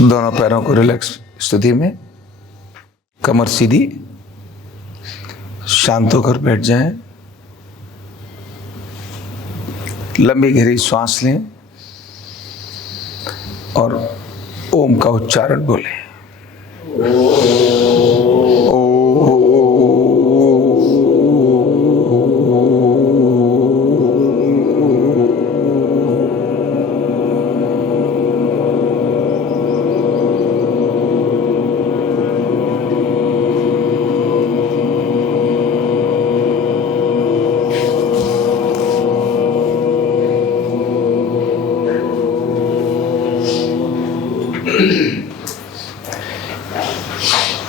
दोनों पैरों को रिलैक्स स्थिति में, कमर सीधी, शांत होकर बैठ जाएं। लंबी गहरी सांस लें और ओम का उच्चारण बोलें।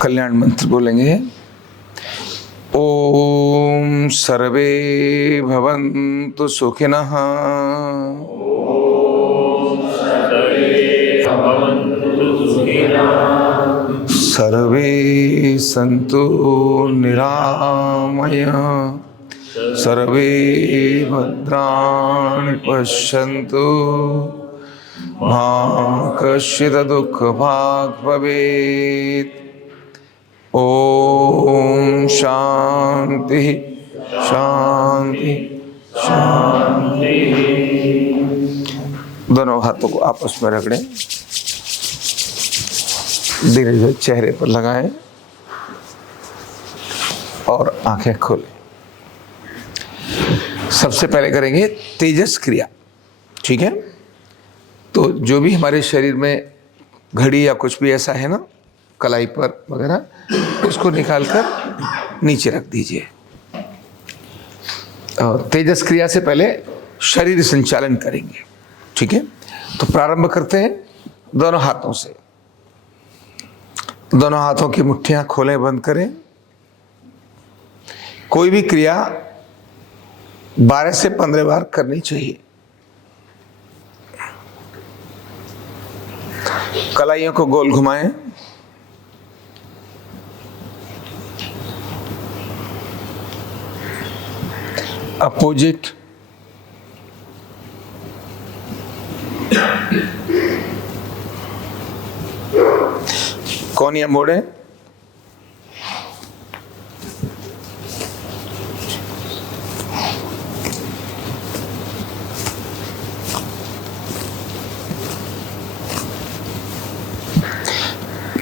कल्याण मंत्र बोलेंगे। ओम सर्वे भवन्तु सुखिनः। सर्वे सन्तु निरामयाः। सर्वे भद्राणि पश्यन्तु मा कश्चित् दुःखभाग् भवेत्। ओम शांति शांति शांति। दोनों हाथों को आपस में रगड़ें, धीरे धीरे चेहरे पर लगाएं और आंखें खोलें। सबसे पहले करेंगे तेजस क्रिया, ठीक है। तो जो भी हमारे शरीर में घड़ी या कुछ भी ऐसा है ना, कलाई पर वगैरह, उसको निकालकर नीचे रख दीजिए। और तेजस क्रिया से पहले शरीर संचालन करेंगे, ठीक है। तो प्रारंभ करते हैं दोनों हाथों से। दोनों हाथों की मुट्ठियां खोलें, बंद करें। कोई भी क्रिया 12 से 15 बार करनी चाहिए। कलाइयों को गोल घुमाएं। अपोजिट, कोनिया मोड़े।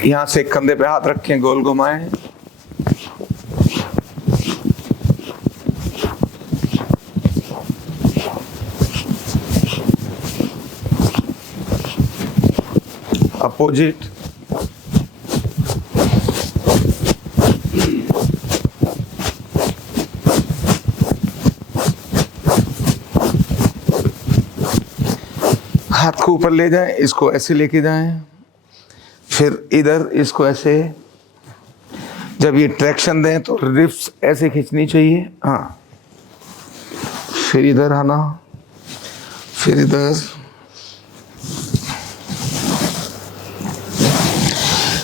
यहां से कंधे पे हाथ रखें, गोल घुमाएं। अपोजिट, हाथ को ऊपर ले जाएं, इसको ऐसे लेके जाएं, फिर इधर इसको ऐसे। जब ये ट्रैक्शन दें तो रिब्स ऐसे खींचनी चाहिए, हाँ। फिर इधर आना, फिर इधर।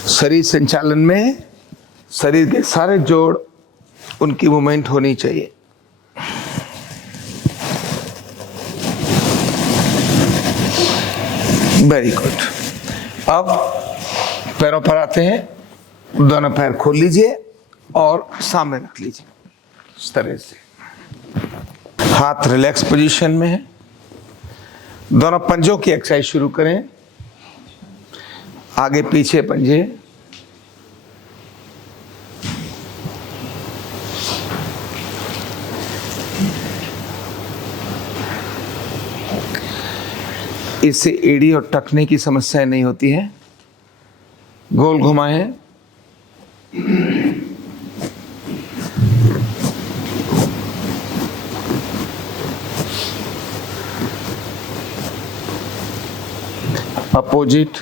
शरीर संचालन में शरीर के सारे जोड़, उनकी मूवमेंट होनी चाहिए। Very good. अब पैरों पर आते हैं। दोनों पैर खोल लीजिए और सामने रख लीजिए, इस तरह से। हाथ रिलैक्स पोजीशन में है। दोनों पंजों की एक्सरसाइज शुरू करें। आगे पीछे पंजे। इससे एड़ी और टखने की समस्याएं नहीं होती है। गोल घुमाएं। अपोजिट,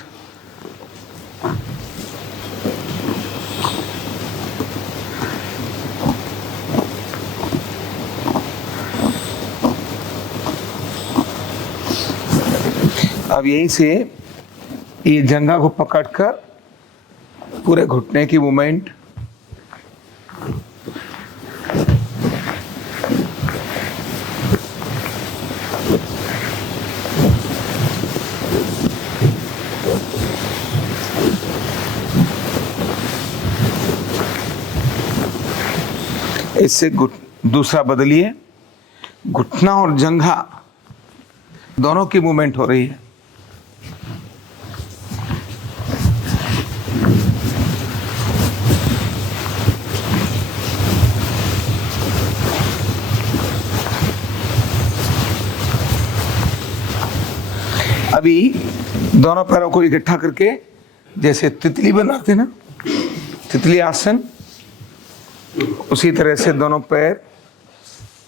अब यहीं से ये जंघा को पकड़कर पूरे घुटने की मूवमेंट। इससे दूसरा बदलिए। घुटना और जंघा दोनों की मूवमेंट हो रही है। अभी दोनों पैरों को इकट्ठा करके जैसे तितली बनाते ना, तितली आसन, उसी तरह से दोनों पैर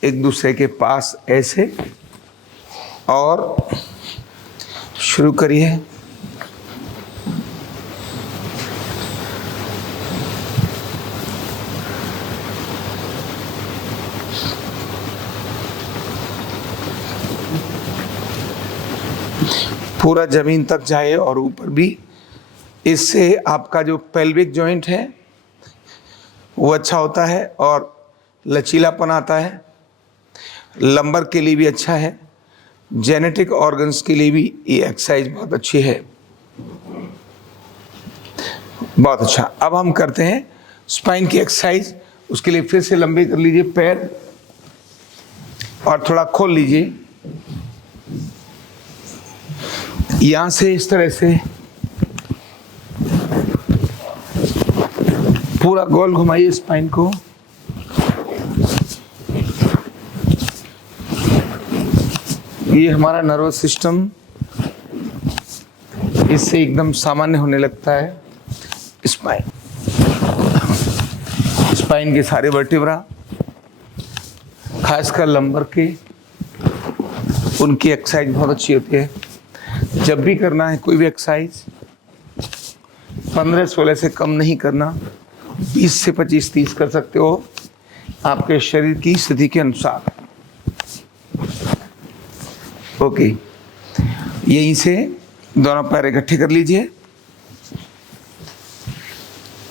एक दूसरे के पास ऐसे, और शुरू करिए। पूरा जमीन तक जाए और ऊपर भी। इससे आपका जो पेल्विक जॉइंट है वो अच्छा होता है और लचीलापन आता है। लंबर के लिए भी अच्छा है, जेनेटिक ऑर्गन्स के लिए भी ये एक्सरसाइज बहुत अच्छी है। बहुत अच्छा। अब हम करते हैं स्पाइन की एक्सरसाइज। उसके लिए फिर से लंबे कर लीजिए पैर और थोड़ा खोल लीजिए। यहां से इस तरह से पूरा गोल घुमाइए स्पाइन को। ये हमारा नर्वस सिस्टम इससे एकदम सामान्य होने लगता है। स्पाइन के सारे वर्टिब्रा, खासकर लंबर के, उनकी एक्सरसाइज बहुत अच्छी होती है। जब भी करना है कोई भी एक्सरसाइज 15-16 से कम नहीं करना, 20 से 25-30 कर सकते हो आपके शरीर की स्थिति के अनुसार। ओके, यहीं से दोनों पैर इकट्ठे कर लीजिए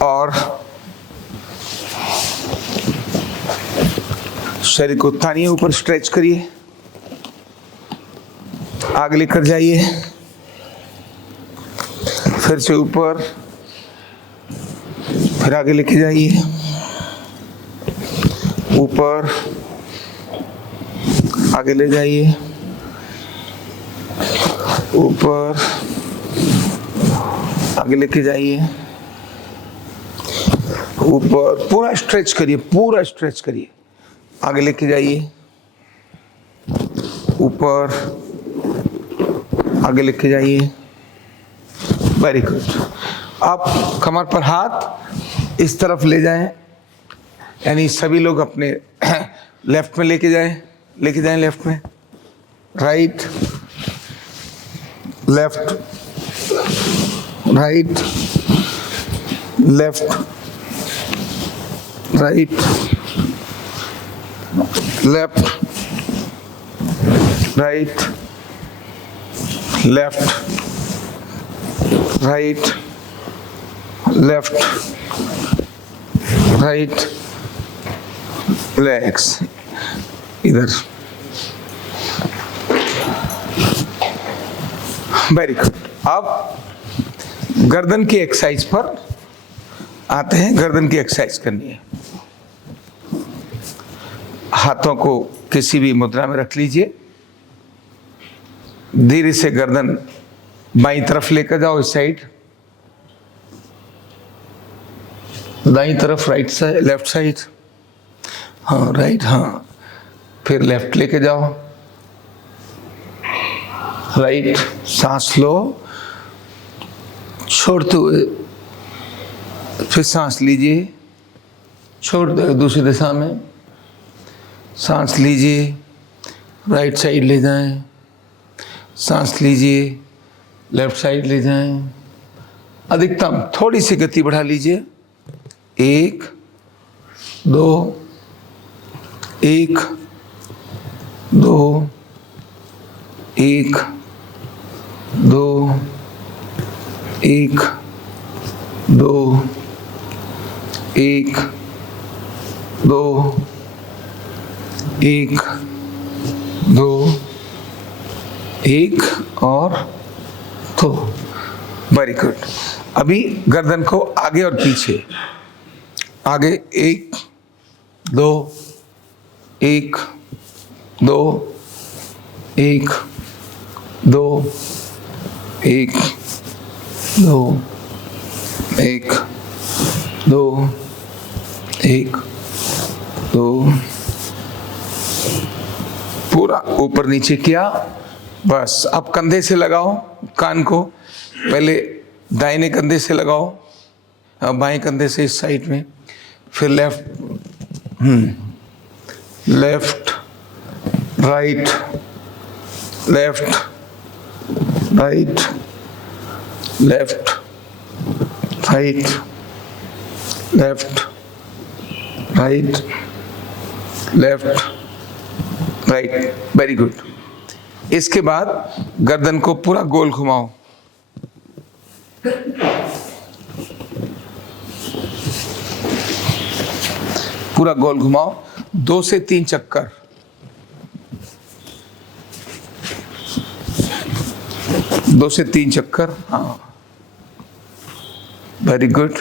और शरीर को तानिए, ऊपर स्ट्रेच करिए, आगे लेकर जाइए, फिर से ऊपर, फिर आगे लेके जाइए, ऊपर, आगे ले जाइए, ऊपर, आगे लेके जाइए, ऊपर, पूरा स्ट्रेच करिए, पूरा स्ट्रेच करिए, आगे लेके जाइए, ऊपर, आगे लेके जाइए। Very good. आप कमर पर हाथ इस तरफ ले जाएं, यानी सभी लोग अपने लेफ्ट में लेके जाएं लेफ्ट में, right, left, right, left, right, left, right, left, right, left, right, relax. इधर। Very good. अब गर्दन की एक्सरसाइज पर आते हैं। गर्दन की एक्सरसाइज करनी है। हाथों को किसी भी मुद्रा में रख लीजिए। धीरे से गर्दन बाईं तरफ लेकर जाओ, इस साइड, दाईं तरफ, राइट साइड, लेफ्ट साइड, हाँ राइट, हाँ, फिर लेफ्ट लेके जाओ, राइट, सांस लो, छोड़ते हुए फिर सांस लीजिए, छोड़ दो दूसरी दिशा में, सांस लीजिए, राइट साइड ले जाएं, सांस लीजिए, लेफ्ट साइड ले जाएं। अधिकतम थोड़ी सी गति बढ़ा लीजिए। 1 2 1 2 1 2 1 2 1 2 1 2 1 और 2। Very good. अभी गर्दन को आगे और पीछे, आगे 1 दो, एक, दो, एक, दो, एक, दो, एक, दो, एक, दो, पूरा ऊपर नीचे किया। बस अब कंधे से लगाओ कान को, पहले दाहिने कंधे से लगाओ, बाएं कंधे से इस साइड में, फिर left, left, right, left, right, left, right, left, right, left, right. Very good. इसके बाद गर्दन को पूरा गोल घुमाओ। पूरा गोल घुमाओ, 2 से 3 चक्कर। दो से 3 चक्कर। हाँ, वेरी गुड।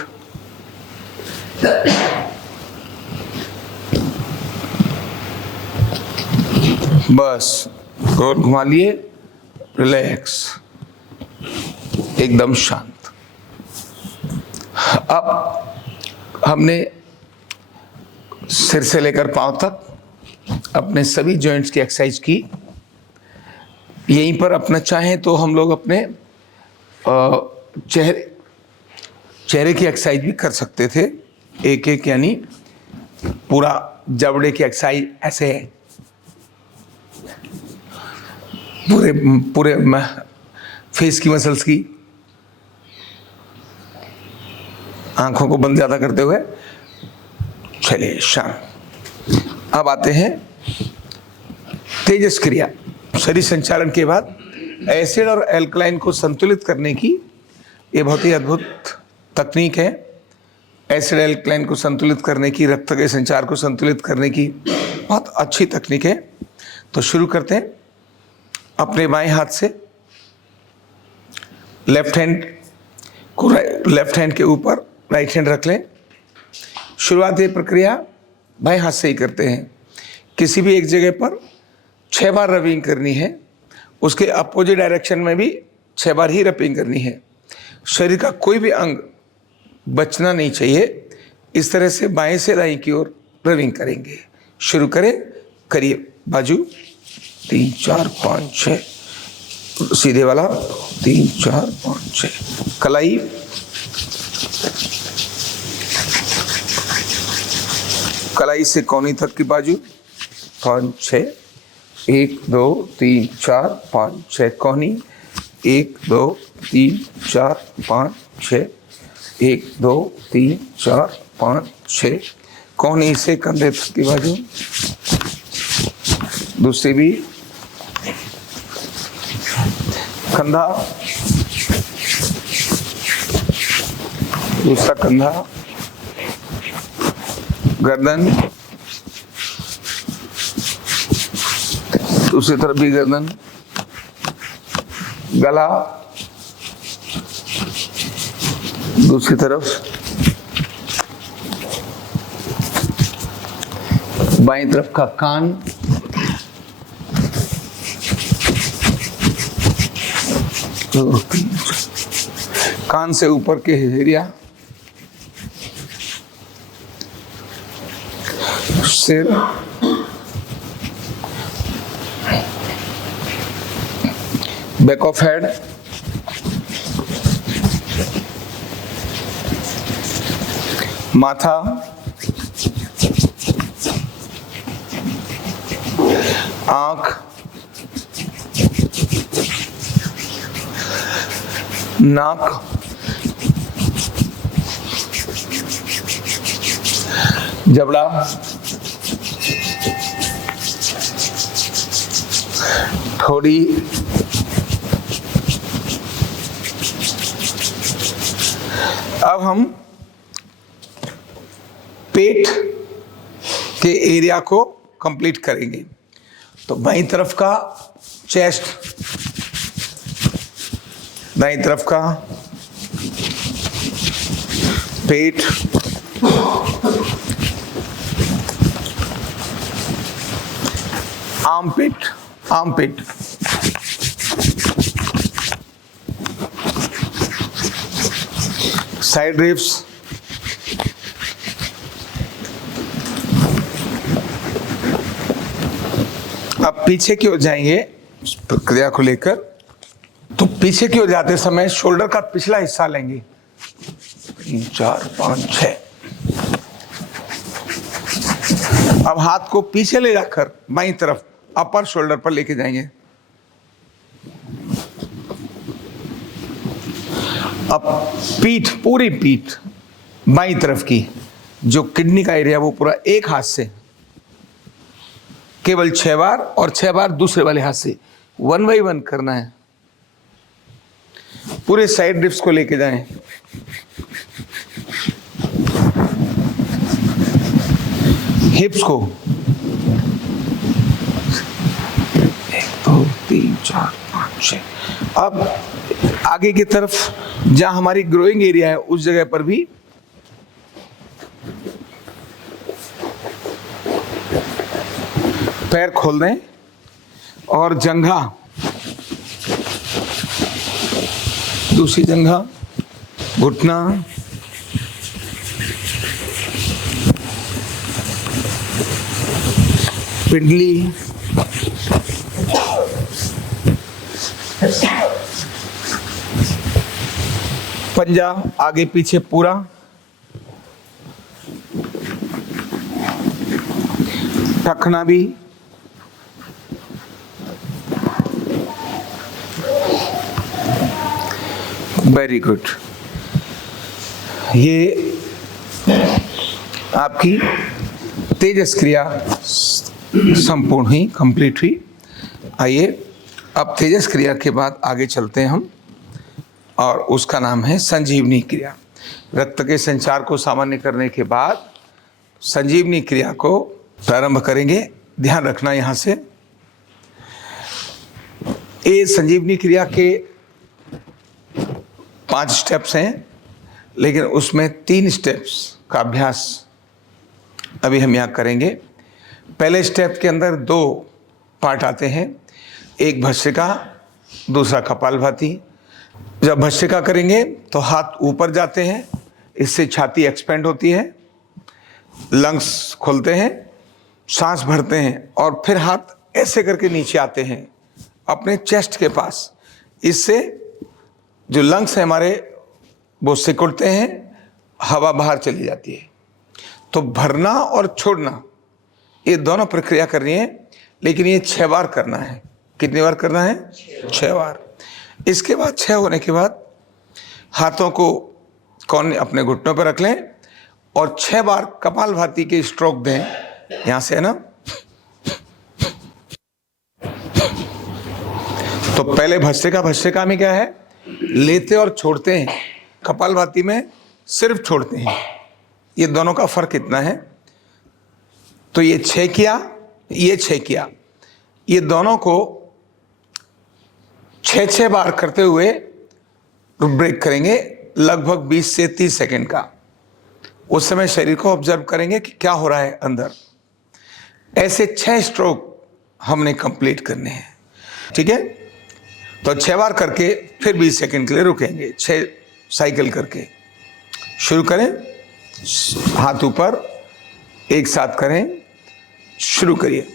बस गोल घुमा लिए, रिलैक्स, एकदम शांत। अब हमने सिर से लेकर पांव तक अपने सभी जॉइंट्स की एक्सरसाइज की। यहीं पर अपना चाहें तो हम लोग अपने चेहरे की एक्सरसाइज भी कर सकते थे, एक एक, यानी पूरा जबड़े की एक्सरसाइज ऐसे है, पूरे फेस की मसल्स की, आंखों को बंद ज्यादा करते हुए। चलिए शांत। अब आते हैं तेजस क्रिया। शरीर संचालन के बाद एसिड और एल्कलाइन को संतुलित करने की ये बहुत ही अद्भुत तकनीक है। एसिड एल्कलाइन को संतुलित करने की, रक्त के संचार को संतुलित करने की बहुत अच्छी तकनीक है। तो शुरू करते हैं। अपने बाएं हाथ से लेफ्ट हैंड को लेफ्ट हैंड के ऊपर राइट हैंड रख लें। शुरुआती प्रक्रिया बाएं हाथ से ही करते हैं। किसी भी एक जगह पर 6 बार रबिंग करनी है, उसके अपोजिट डायरेक्शन में भी 6 बार ही रबिंग करनी है। शरीर का कोई भी अंग बचना नहीं चाहिए। इस तरह से बाएं से दाएं की ओर रबिंग करेंगे। शुरू करें, करिए। बाजू 3 4 5 6, सीधे वाला 3 4 5 6, कलाई, कलाई से कोहनी तक की बाजू 5 6, 1 2 3 4 5 6, कोहनी 1 2 3 4 5 6, 1 2 3 4 5 6, कोहनी से कंधे तक की बाजू, दूसरी भी, कंधा, दूसरा कंधा, गर्दन, दूसरी तरफ भी गर्दन, गला, दूसरी तरफ, बाईं तरफ का कान, कान से ऊपर के एरिया, सिर, बैक ऑफ हेड, माथा, आंख, नाक, जबड़ा, ठोड़ी, अब हम पेट के एरिया को कंप्लीट करेंगे। तो बाईं तरफ का चेस्ट, दाईं तरफ का पेट, आर्मपिट, आर्मपिट, साइड रिब्स, अब पीछे की ओर जाएंगे इस प्रक्रिया को लेकर। तो पीछे की ओर जाते समय शोल्डर का पिछला हिस्सा लेंगे, 3 4 5 6। अब हाथ को पीछे ले जाकर बाईं तरफ अपर शोल्डर पर लेके जाएंगे। अब पीठ, पूरी पीठ बाईं तरफ की जो किडनी का एरिया वो पूरा एक हाथ से केवल 6 बार और 6 बार दूसरे वाले हाथ से 1 बाई 1 करना है। पूरे साइड रिब्स को लेके जाएं। हिप्स को 1 2 3 4 5 6। अब आगे की तरफ जहां हमारी ग्रोइंग एरिया है उस जगह पर भी पैर खोल दें और जंघा, दूसरी जंघा, घुटना, पिंडली, पंजा आगे पीछे पूरा, टखना भी, वेरी गुड। ये आपकी तेजस क्रिया संपूर्ण हुई, कंप्लीट हुई। आइए अब तेजस क्रिया के बाद आगे चलते हैं हम, और उसका नाम है संजीवनी क्रिया। रक्त के संचार को सामान्य करने के बाद संजीवनी क्रिया को प्रारंभ करेंगे। ध्यान रखना यहाँ से, ये संजीवनी क्रिया के 5 स्टेप्स हैं, लेकिन उसमें 3 स्टेप्स का अभ्यास अभी हम यहाँ करेंगे। पहले स्टेप के अंदर 2 पार्ट आते हैं, एक भस्त्रिका, दूसरा कपालभाति। जब भस्त्रिका करेंगे तो हाथ ऊपर जाते हैं, इससे छाती एक्सपेंड होती है, लंग्स खोलते हैं, सांस भरते हैं और फिर हाथ ऐसे करके नीचे आते हैं अपने चेस्ट के पास। इससे जो लंग्स हैं हमारे वो सिकुड़ते हैं, हवा बाहर चली जाती है। तो भरना और छोड़ना ये दोनों प्रक्रिया करनी है, लेकिन ये 6 बार करना है। कितनी बार करना है? 6 बार। इसके बाद 6 होने के बाद हाथों को कोने अपने घुटनों पर रख लें और 6 बार कपालभाति के स्ट्रोक दें। यहां से है ना, तो पहले भस्त्रिका में क्या है, लेते और छोड़ते हैं। कपालभाति में सिर्फ छोड़ते हैं। ये दोनों का फर्क इतना है। तो ये 6 किया, ये 6 किया, ये दोनों को 6 बार करते हुए ब्रेक करेंगे, लगभग 20 से 30 सेकेंड का। उस समय शरीर को ऑब्जर्व करेंगे कि क्या हो रहा है अंदर। ऐसे 6 स्ट्रोक हमने कंप्लीट करने हैं, ठीक है। तो 6 बार करके फिर 20 सेकेंड के लिए रुकेंगे, 6 साइकिल करके। शुरू करें, हाथ ऊपर, एक साथ करें, शुरू करिए।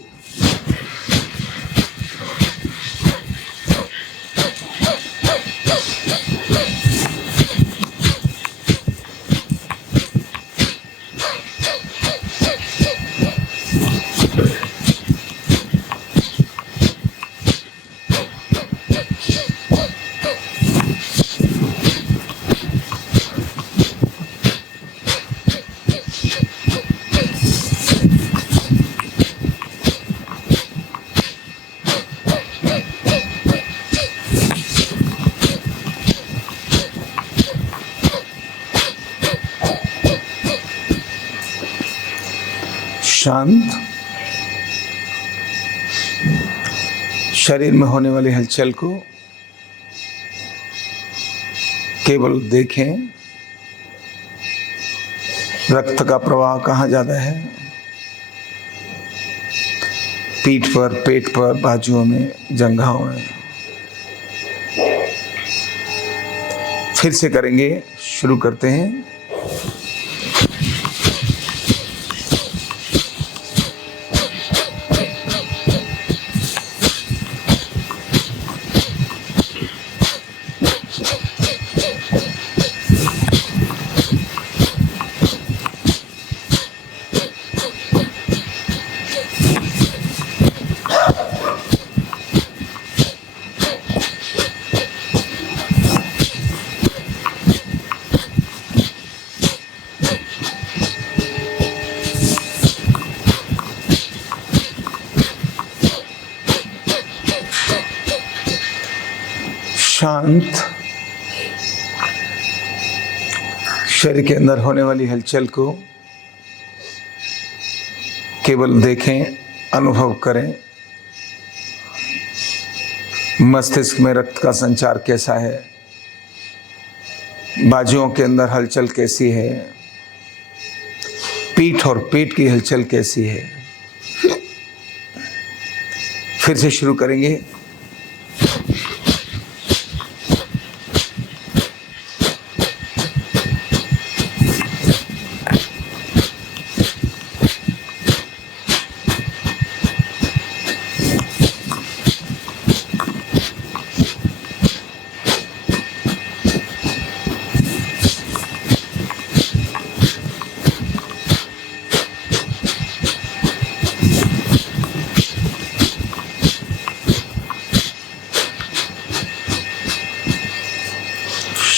शांत, शरीर में होने वाली हलचल को केवल देखें। रक्त का प्रवाह कहाँ ज्यादा है, पीठ पर, पेट पर, बाजुओं में, जंघाओं में। फिर से करेंगे, शुरू करते हैं। शांत शरीर के अंदर होने वाली हलचल को केवल देखें, अनुभव करें। मस्तिष्क में रक्त का संचार कैसा है, बाजुओं के अंदर हलचल कैसी है, पीठ और पेट की हलचल कैसी है। फिर से शुरू करेंगे।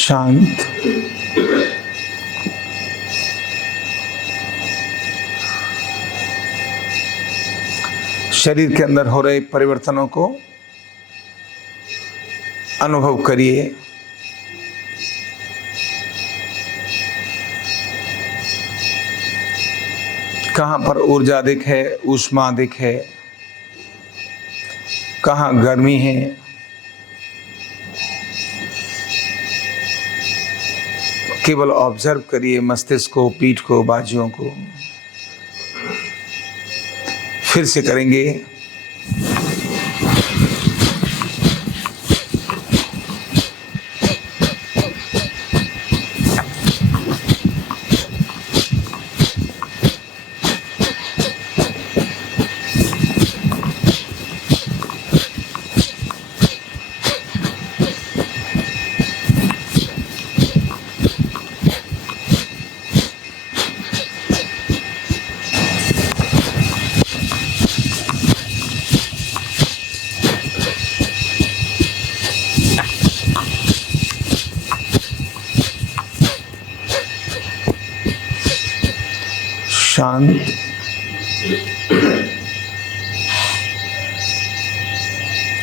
शांत शरीर के अंदर हो रहे परिवर्तनों को अनुभव करिए। कहाँ पर ऊर्जा अधिक है, ऊष्मा अधिक है, कहाँ गर्मी है। केवल ऑब्जर्व करिए मस्तिष्क को, पीठ को, बाजुओं को। फिर से करेंगे। शांत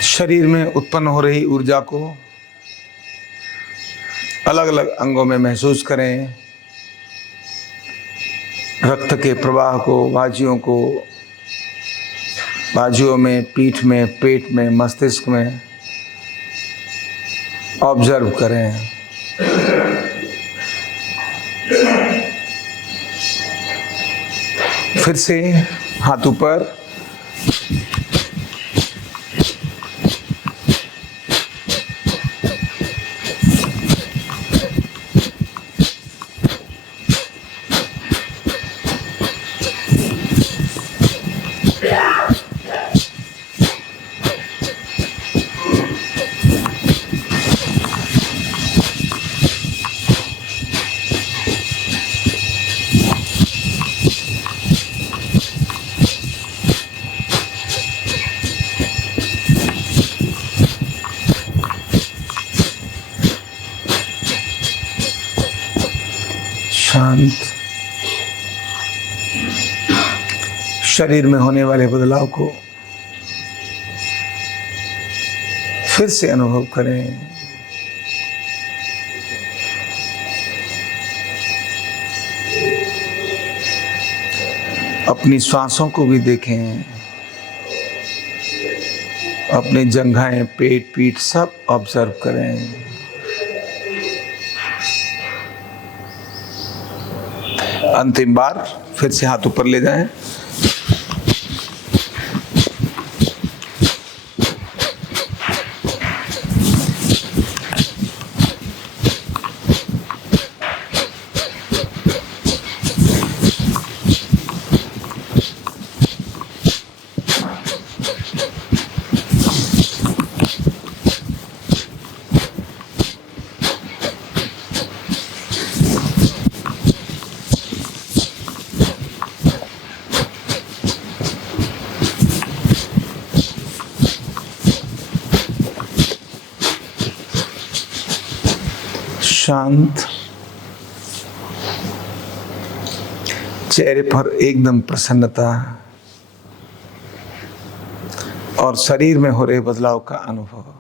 शरीर में उत्पन्न हो रही ऊर्जा को अलग अलग अंगों में महसूस करें। रक्त के प्रवाह को, बाजुओं में, पीठ में, पेट में, मस्तिष्क में ऑब्जर्व करें। फिर से हाथ ऊपर। शांत शरीर में होने वाले बदलाव को फिर से अनुभव करें। अपनी श्वासों को भी देखें। अपने जंघाएं, पेट, पीठ सब ऑब्जर्व करें। अंतिम बार फिर से हाथ ऊपर ले जाएं। शांत, चेहरे पर एकदम प्रसन्नता और शरीर में हो रहे बदलाव का अनुभव।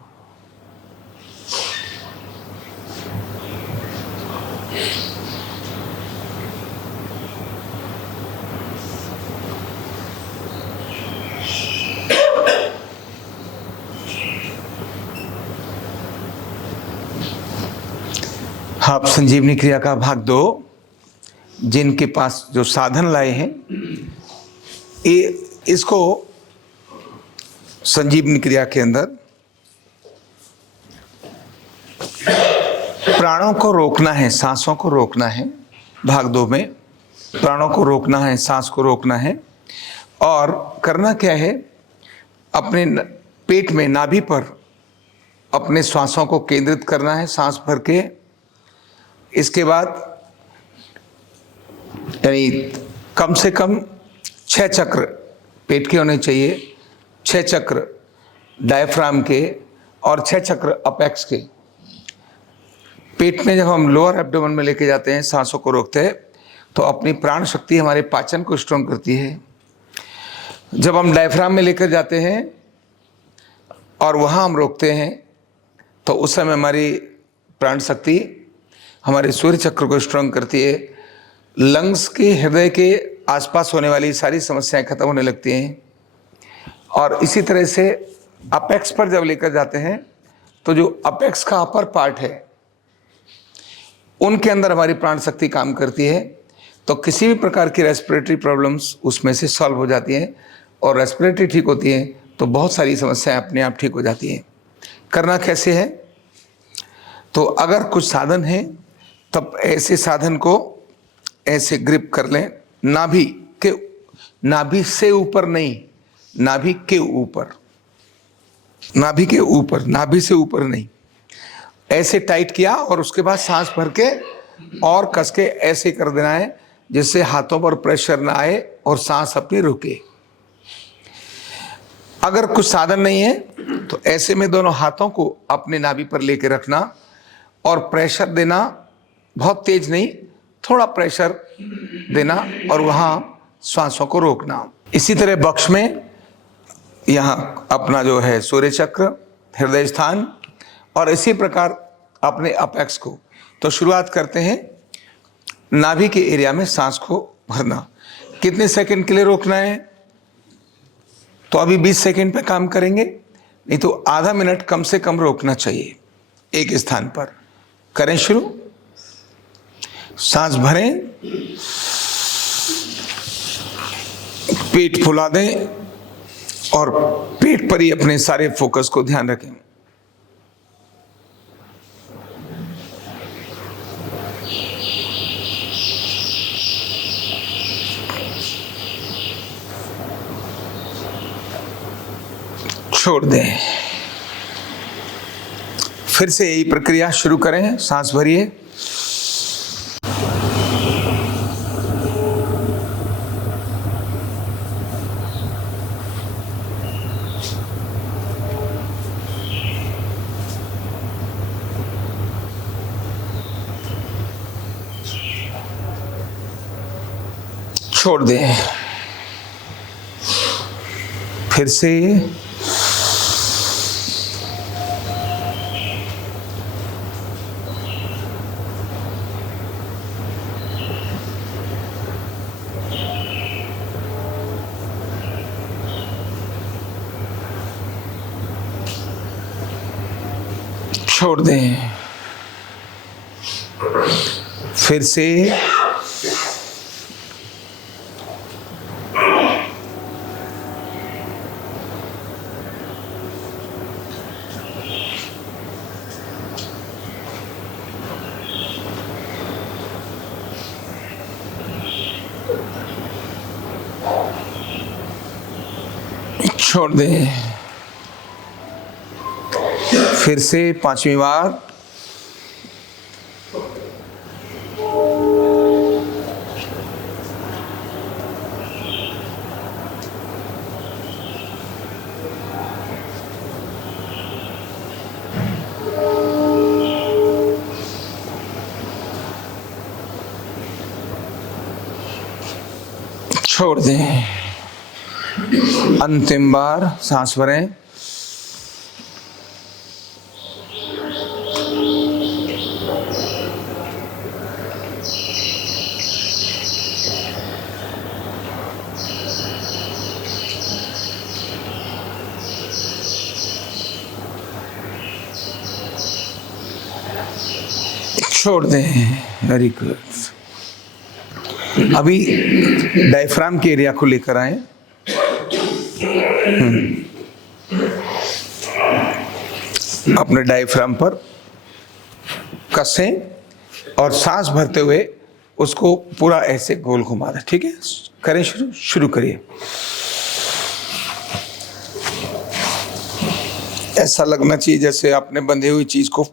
आप संजीवनी क्रिया का भाग 2 जिनके पास जो साधन लाए हैं, इसको संजीवनी क्रिया के अंदर प्राणों को रोकना है, सांसों को रोकना है। भाग 2 में प्राणों को रोकना है, सांस को रोकना है। और करना क्या है, अपने पेट में, नाभि पर अपने श्वासों को केंद्रित करना है, सांस भर के। इसके बाद यानी कम से कम 6 चक्र पेट के होने चाहिए, 6 चक्र डायफ्राम के और 6 चक्र अपेक्स के। पेट में जब हम लोअर एब्डोमेन में लेके जाते हैं, सांसों को रोकते हैं, तो अपनी प्राण शक्ति हमारे पाचन को स्ट्रॉन्ग करती है। जब हम डायफ्राम में लेकर जाते हैं और वहाँ हम रोकते हैं, तो उस समय हमारी प्राण शक्ति हमारे सूर्य चक्र को स्ट्रॉन्ग करती है। लंग्स के, हृदय के आसपास होने वाली सारी समस्याएं खत्म होने लगती हैं। और इसी तरह से अपेक्स पर जब लेकर जाते हैं, तो जो अपेक्स का अपर पार्ट है, उनके अंदर हमारी प्राण शक्ति काम करती है। तो किसी भी प्रकार की रेस्पिरेटरी प्रॉब्लम्स उसमें से सॉल्व हो जाती हैं, और रेस्पिरेटरी ठीक होती है तो बहुत सारी समस्याएं अपने आप ठीक हो जाती हैं। करना कैसे है, तो अगर कुछ साधन है तब ऐसे साधन को ऐसे ग्रिप कर लें, नाभि से ऊपर नहीं, नाभि के ऊपर, नाभि के ऊपर, नाभि से ऊपर नहीं। ऐसे टाइट किया और उसके बाद सांस भर के और कस के ऐसे कर देना है, जिससे हाथों पर प्रेशर ना आए और सांस अपनी रुके। अगर कुछ साधन नहीं है तो ऐसे में दोनों हाथों को अपने नाभि पर लेके रखना और प्रेशर देना, बहुत तेज नहीं, थोड़ा प्रेशर देना और वहाँ श्वासों को रोकना। इसी तरह बक्ष में यहाँ अपना जो है सूर्य चक्र, हृदय स्थान, और इसी प्रकार अपने अपेक्स को। तो शुरुआत करते हैं, नाभि के एरिया में सांस को भरना। कितने सेकंड के लिए रोकना है, तो अभी 20 सेकंड पे काम करेंगे, नहीं तो आधा मिनट कम से कम रोकना चाहिए एक स्थान पर। करें शुरू। सांस भरें, पेट फुला दें और पेट पर ही अपने सारे फोकस को ध्यान रखें। छोड़ दें। फिर से यही प्रक्रिया शुरू करें। सांस भरिए, छोड़ दें। फिर से छोड़ दें। फिर से छोड़ दें। फिर से 5वीं बार। छोड़ दें। अंतिम बार सांस भरें। छोड़ दें। Very good. अभी डायफ्राम के एरिया को लेकर आए। अपने डायफ्राम पर कसें और सांस भरते हुए उसको पूरा ऐसे गोल घुमा दें। ठीक है, करें शुरू करिए। ऐसा लगना चाहिए जैसे आपने बंधी हुई चीज को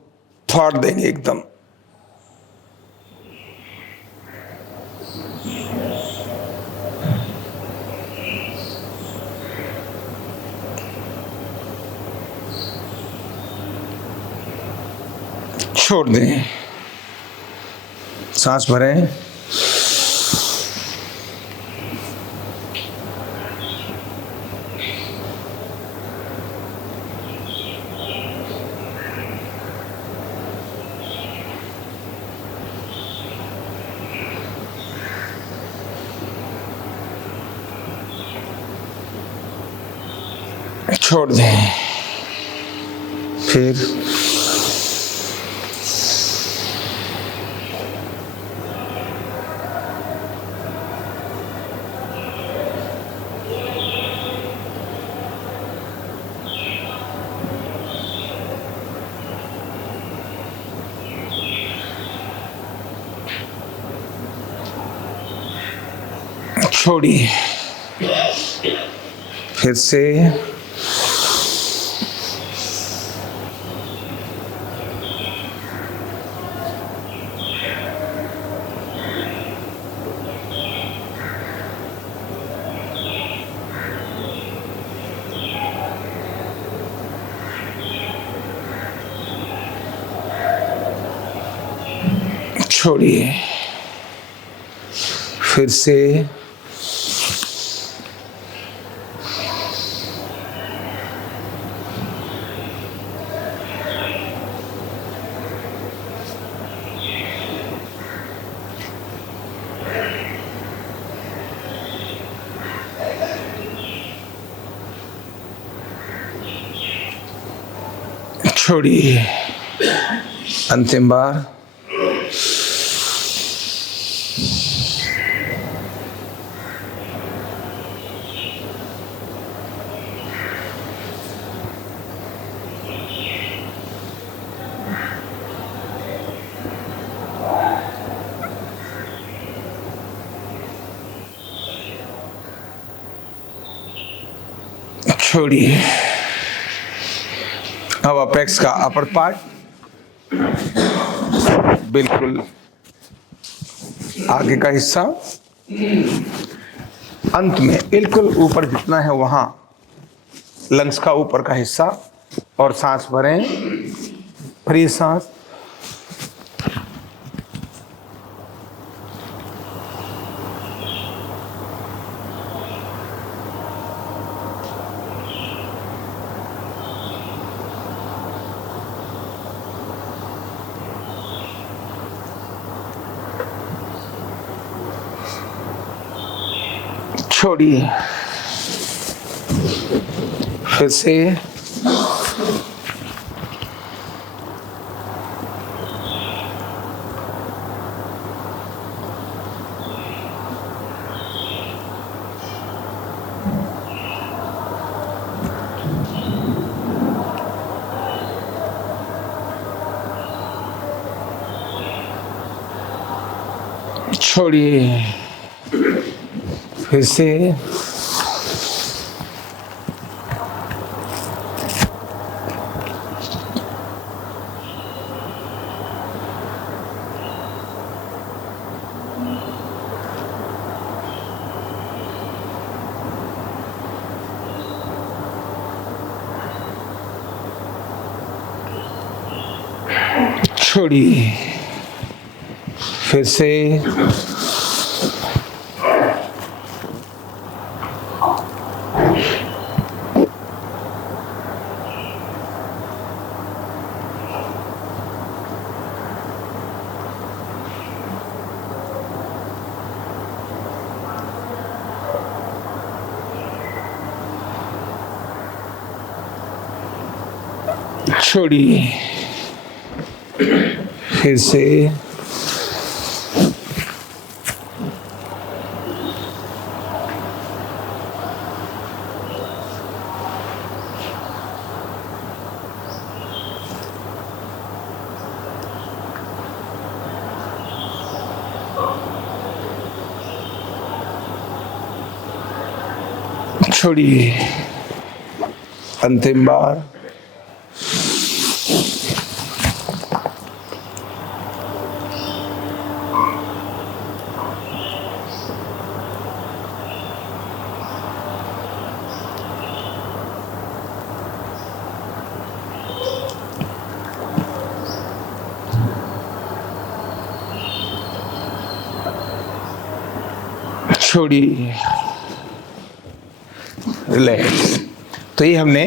फाड़ देंगे एकदम। छोड़ दें। सांस भरें। छोड़ दें। फिर छोड़िए। फिर से छोड़िए। फिर से छोड़िए। अंतिम बार। छोड़िए। अब अपेक्स का अपर पार्ट बिल्कुल आगे का हिस्सा, अंत में बिल्कुल ऊपर जितना है वहां लंग्स का ऊपर का हिस्सा। और सांस भरें, फ्री सांस। छोड़िए। फिर से छोड़िए। फिर से छोड़िए। फिर से छोड़िए। फिर से छोड़िए। अंतिम बार। छोड़िए। रिलैक्स। तो ये हमने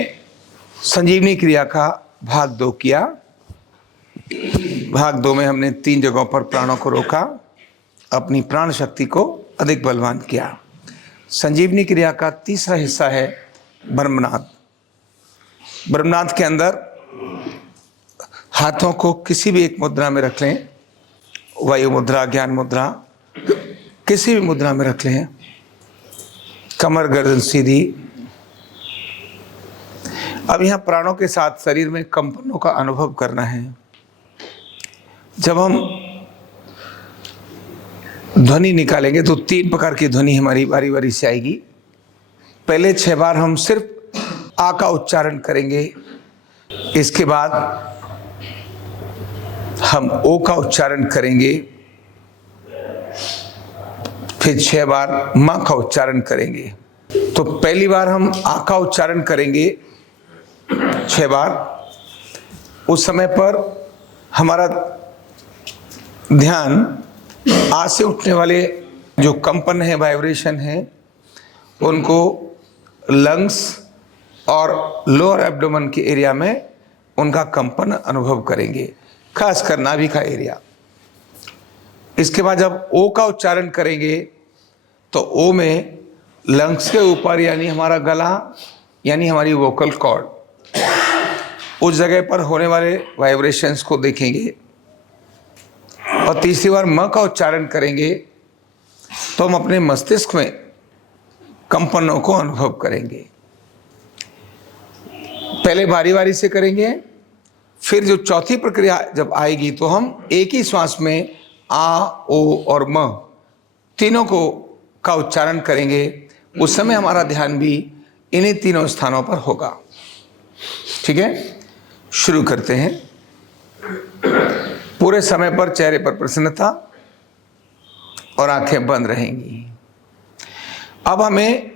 संजीवनी क्रिया का भाग 2 किया। भाग 2 में हमने 3 जगहों पर प्राणों को रोका, अपनी प्राण शक्ति को अधिक बलवान किया। संजीवनी क्रिया का तीसरा हिस्सा है ब्रह्मनाद। ब्रह्मनाद के अंदर हाथों को किसी भी एक मुद्रा में रख लें, वायु मुद्रा, ज्ञान मुद्रा, किसी भी मुद्रा में रख लें। कमर गर्दन सीधी। अब यहाँ प्राणों के साथ शरीर में कंपनों का अनुभव करना है। जब हम ध्वनि निकालेंगे तो 3 प्रकार की ध्वनि हमारी बारी बारी से आएगी। पहले 6 बार हम सिर्फ आ का उच्चारण करेंगे। इसके बाद हम ओ का उच्चारण करेंगे। फिर 6 बार मां का उच्चारण करेंगे। तो पहली बार हम आ का उच्चारण करेंगे 6 बार। उस समय पर हमारा ध्यान आ से उठने वाले जो कंपन है, वाइब्रेशन है, उनको लंग्स और लोअर एब्डोमेन के एरिया में उनका कंपन अनुभव करेंगे, खासकर नाभि का एरिया। इसके बाद जब ओ का उच्चारण करेंगे तो ओ में लंग्स के ऊपर यानी हमारा गला, यानी हमारी वोकल कॉर्ड, उस जगह पर होने वाले वाइब्रेशंस को देखेंगे। और तीसरी बार म का उच्चारण करेंगे तो हम अपने मस्तिष्क में कंपनों को अनुभव करेंगे। पहले बारी बारी से करेंगे, फिर जो चौथी प्रक्रिया जब आएगी तो हम एक ही श्वास में आ, ओ और म तीनों को का उच्चारण करेंगे। उस समय हमारा ध्यान भी इन्हीं तीनों स्थानों पर होगा। ठीक है, शुरू करते हैं। पूरे समय पर चेहरे पर प्रसन्नता और आंखें बंद रहेंगी। अब हमें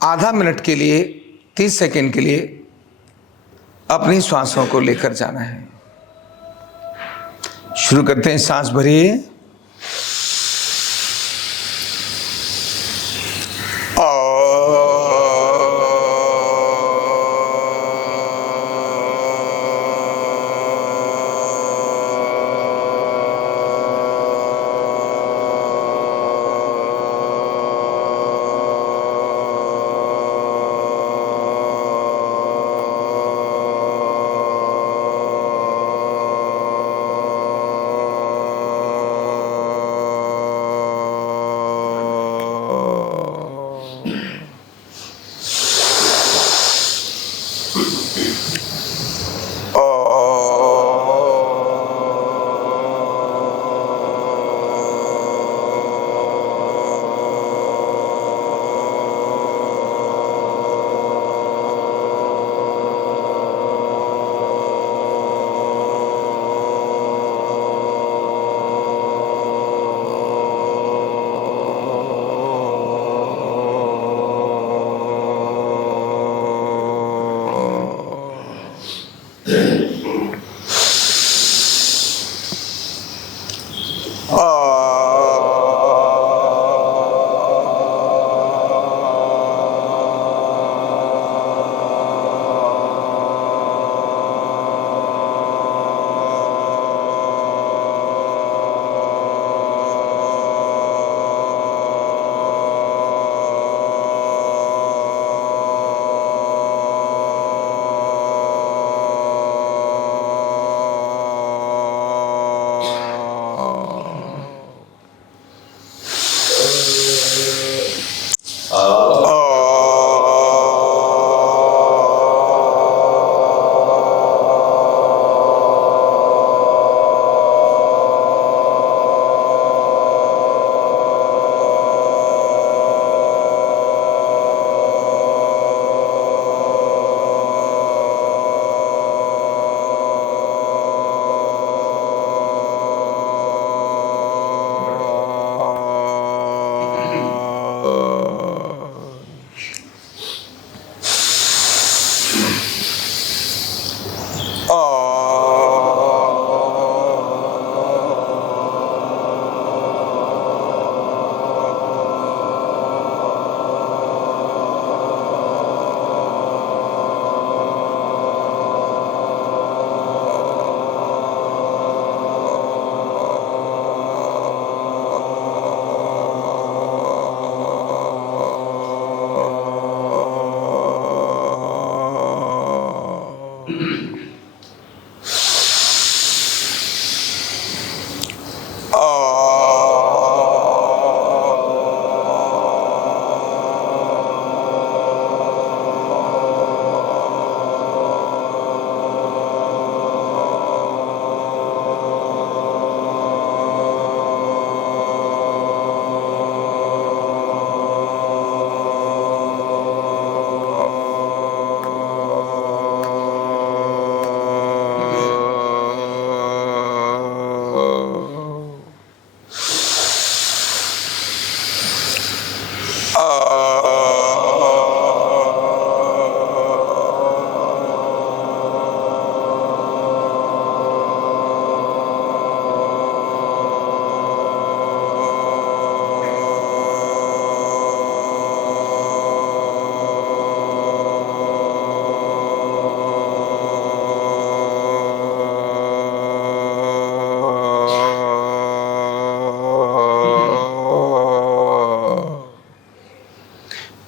आधा मिनट के लिए, 30 सेकंड के लिए अपनी सांसों को लेकर जाना है। शुरू करते हैं। सांस भरिए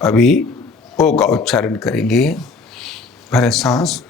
अभी ओ का उच्चारण करेंगे। भरे सांस।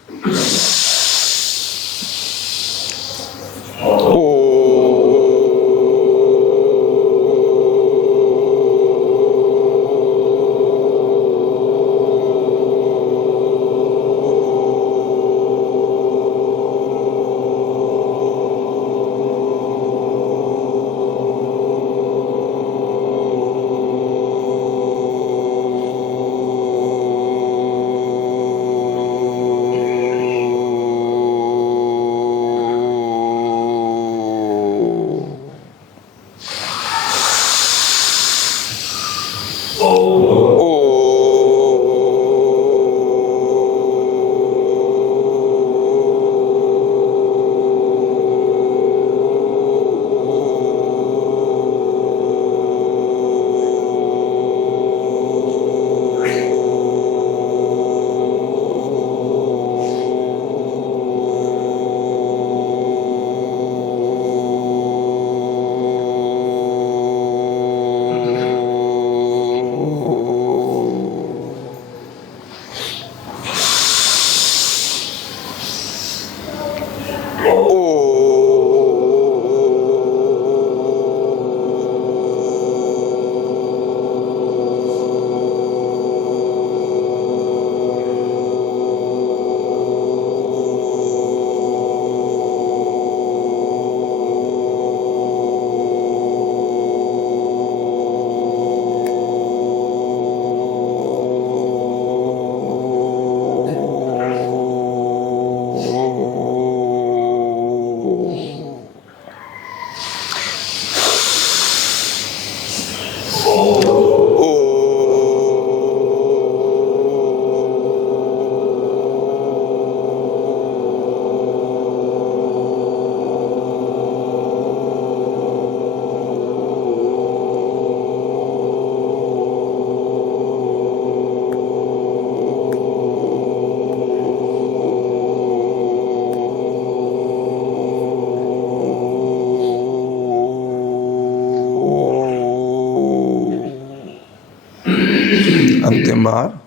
अंतिम बार।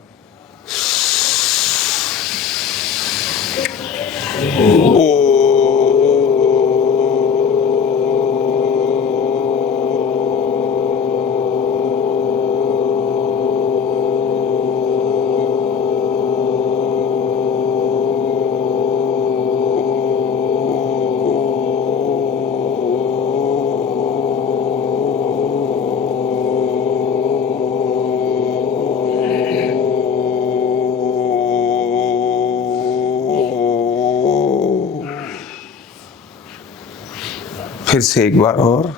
फिर से एक बार और।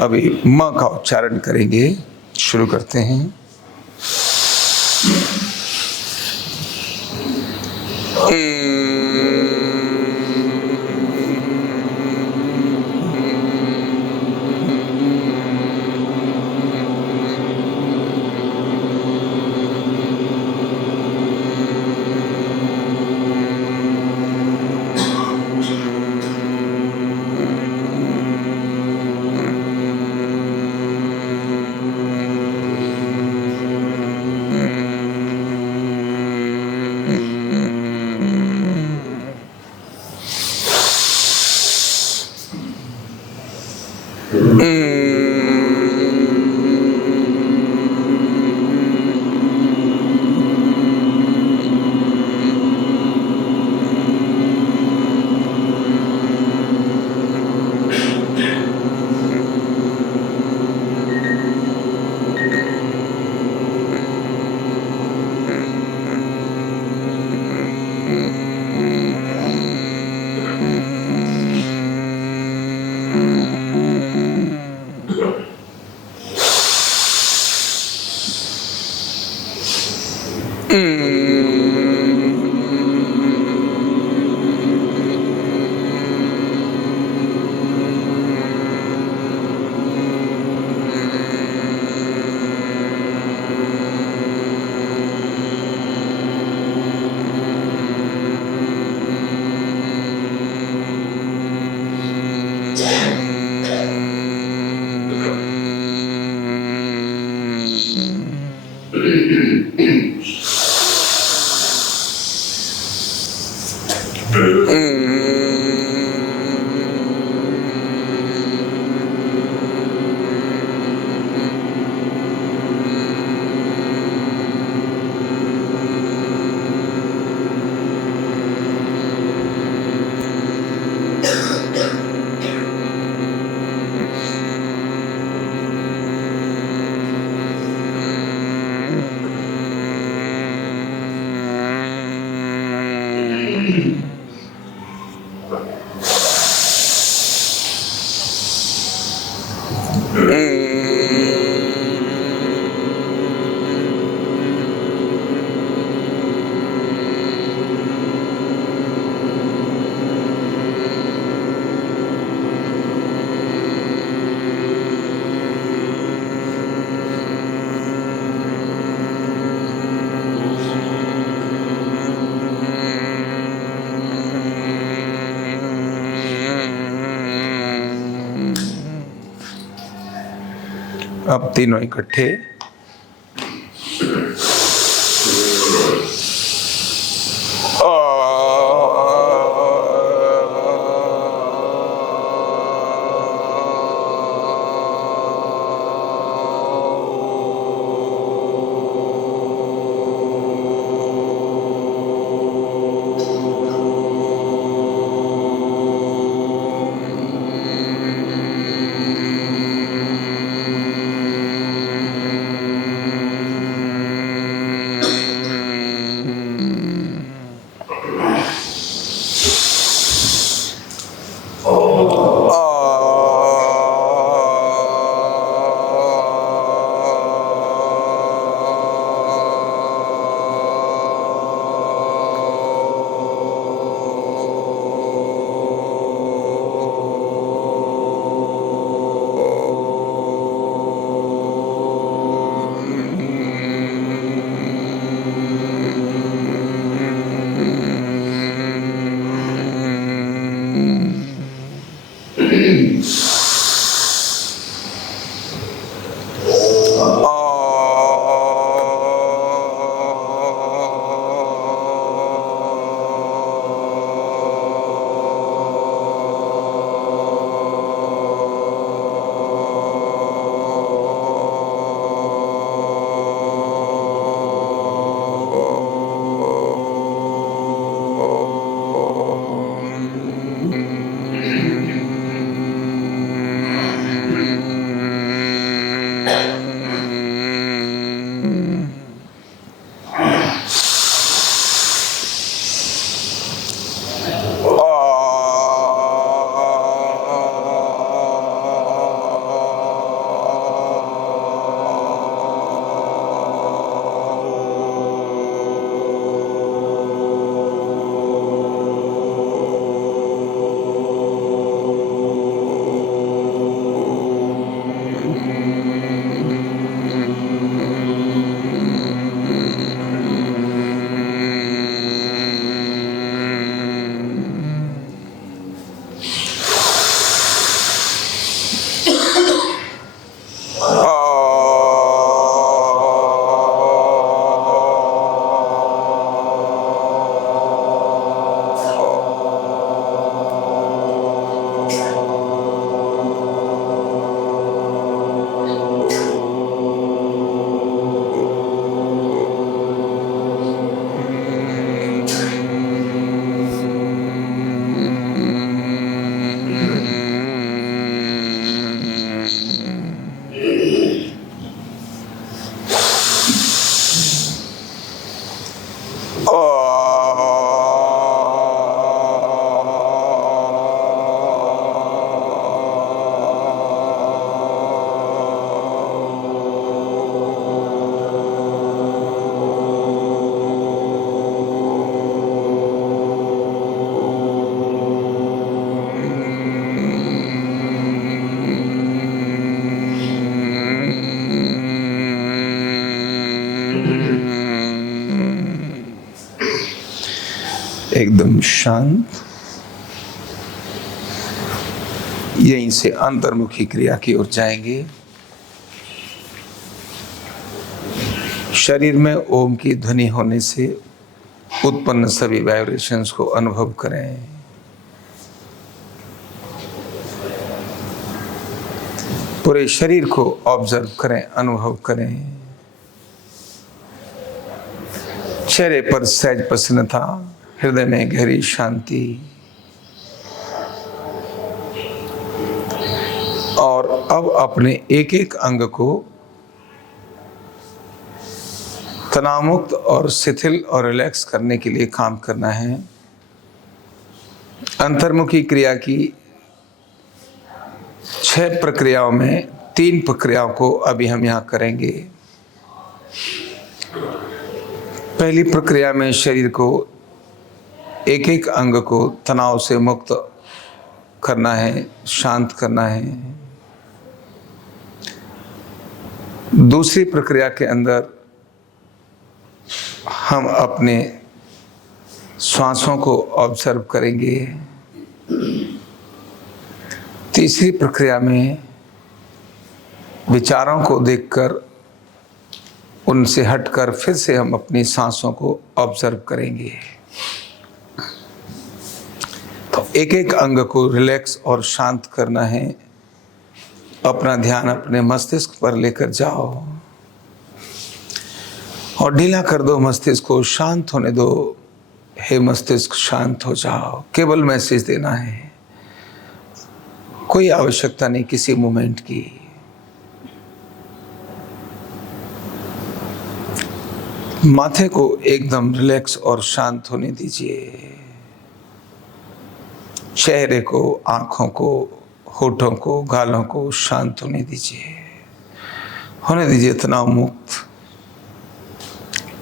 अभी म का उच्चारण करेंगे। शुरू करते हैं। अब तीनों इकट्ठे। एकदम शांत। यहीं से अंतर्मुखी क्रिया की ओर जाएंगे। शरीर में ओम की ध्वनि होने से उत्पन्न सभी वाइब्रेशंस को अनुभव करें। पूरे शरीर को ऑब्जर्व करें, अनुभव करें। चेहरे पर सहज प्रसन्नता, हृदय में गहरी शांति, और अब अपने एक एक अंग को तनावमुक्त और शिथिल और रिलैक्स करने के लिए काम करना है। अंतर्मुखी क्रिया की 6 प्रक्रियाओं में 3 प्रक्रियाओं को अभी हम यहाँ करेंगे। पहली प्रक्रिया में शरीर को एक एक अंग को तनाव से मुक्त करना है, शांत करना है। दूसरी प्रक्रिया के अंदर हम अपने श्वासों को ऑब्जर्व करेंगे। तीसरी प्रक्रिया में विचारों को देखकर उनसे हटकर फिर से हम अपनी सांसों को ऑब्जर्व करेंगे। तो एक एक अंग को रिलैक्स और शांत करना है। अपना ध्यान अपने मस्तिष्क पर लेकर जाओ और ढीला कर दो मस्तिष्क को, शांत होने दो। हे मस्तिष्क शांत हो जाओ। केवल मैसेज देना है, कोई आवश्यकता नहीं किसी मोमेंट की। माथे को एकदम रिलैक्स और शांत होने दीजिए। चेहरे को, आंखों को, होठों को, गालों को शांत होने दीजिए, होने दीजिए तनाव मुक्त।